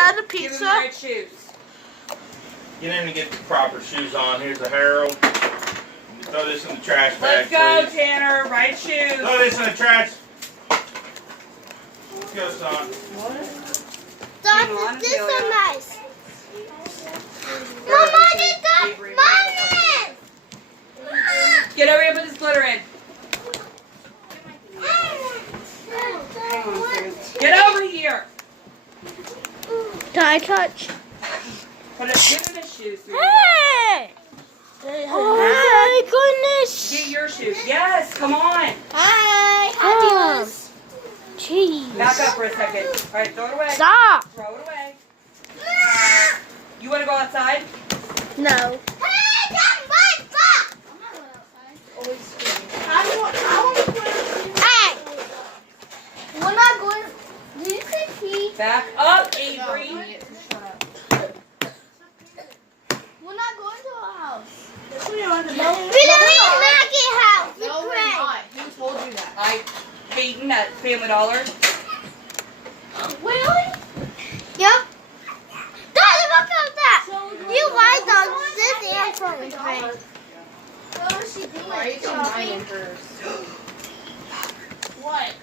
had a Give him the pizza. right shoes. Get him to get the proper shoes on. Here's a Harold. Throw this in the trash bag, Let's go, please. Tanner. Right shoes. Throw this in the trash. Let's go, son. Hang on, This is so Ophelia. nice. Mama, this got Avery, money. Get over here and put this glitter in. Hang on a second. Get over here. Can I touch? Put it. Give him his shoes. Hey! Oh my goodness! Get your shoes. Yes, come on. Hi. Oh, jeez. Back up for a second. All right, throw it away. Stop! Throw it away. You want to go outside? No. Hey, that's my spot. Hey, we're not going. Did you say pee? Back up, Avery. We're not going to our house. We don't mean Maggie house. No, we're not. Who told you that? I Peyton at Family Dollar. Really? Yep. Daddy, look at that. You like this answering thing. What was she doing? Why are you doing mine and hers? What?